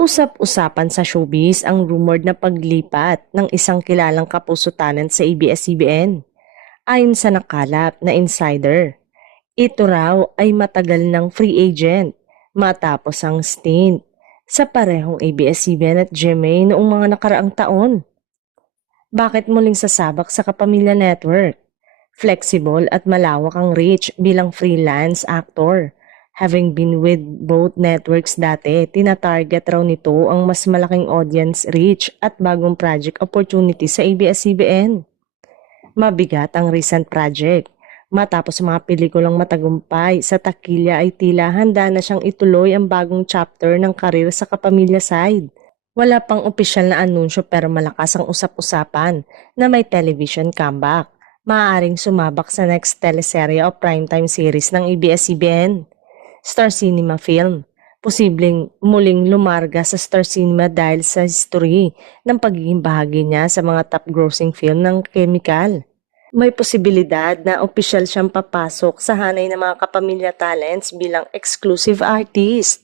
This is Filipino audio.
Usap-usapan sa showbiz ang rumored na paglipat ng isang kilalang kapuso talent sa ABS-CBN. Ayon sa nakalap na insider, ito raw ay matagal ng free agent matapos ang stint sa parehong ABS-CBN at GMA noong mga nakaraang taon. Bakit muling sasabak sa Kapamilya Network? Flexible at malawak ang reach bilang freelance actor. Having been with both networks dati, tinatarget raw nito ang mas malaking audience reach at bagong project opportunity sa ABS-CBN. Mabigat ang recent project. Matapos mga pelikulang matagumpay, sa takilya ay tila handa na siyang ituloy ang bagong chapter ng karir sa Kapamilya side. Wala pang opisyal na anunsyo pero malakas ang usap-usapan na may television comeback. Maaaring sumabak sa next teleserye o primetime series ng ABS-CBN. Star Cinema Film. Posibleng muling lumarga sa Star Cinema dahil sa history ng pagiging bahagi niya sa mga top-grossing film ng Chemical. May posibilidad na opisyal siyang papasok sa hanay ng mga Kapamilya talents bilang exclusive artist.